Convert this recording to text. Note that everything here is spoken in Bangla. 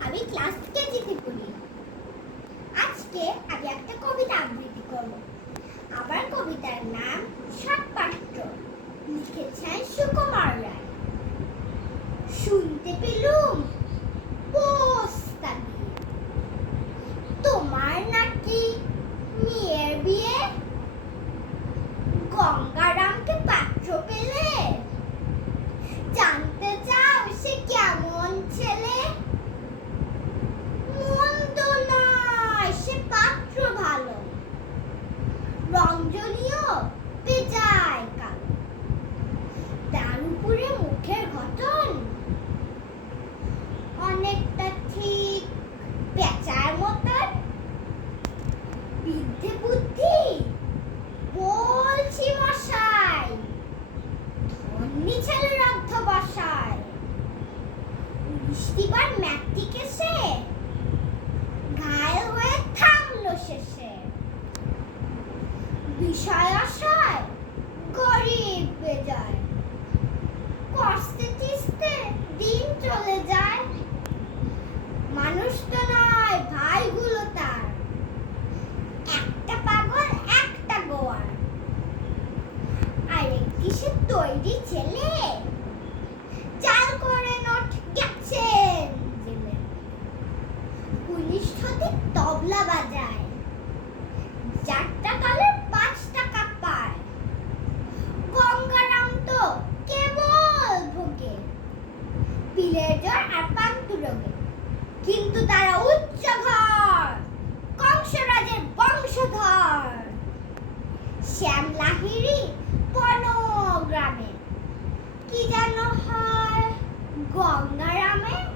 আমি ক্লাস কেজিতে পড়ি আজকে আমি একটা কবিতা আবৃত্তি করব। আমার কবিতার নাম সাতপাত্র লিখেছেন সুকুমার রায়। শুনতে পেলুম? ছেলের বাসায়। বৃষ্টিবার ম্যাট্রিক এসে ঘায়ল হয়ে থামলো শেষে। বিষয় গরিব বেজায়। কষ্টে চিস্তে দিন চলে যায় মানুষ তো নয় ভাইগুলো তার একটা পাগল একটা গোয়ার সে তৈরি ছেলে? চাল করে নোট গেছেন পুলিশ হতে তবলা বাজায়। চারটা কালে পাঁচ টাকা পায়। গঙ্গারাম তো কেবল ভোগে। পিলের জ্বর আর পান্তু রোগে কিন্তু তারা উচ্চ ঘর, কংসরাজের বংশধর। শ্যাম লাহিরি গ্রামে। কি যেন হয়? গঙ্গারামে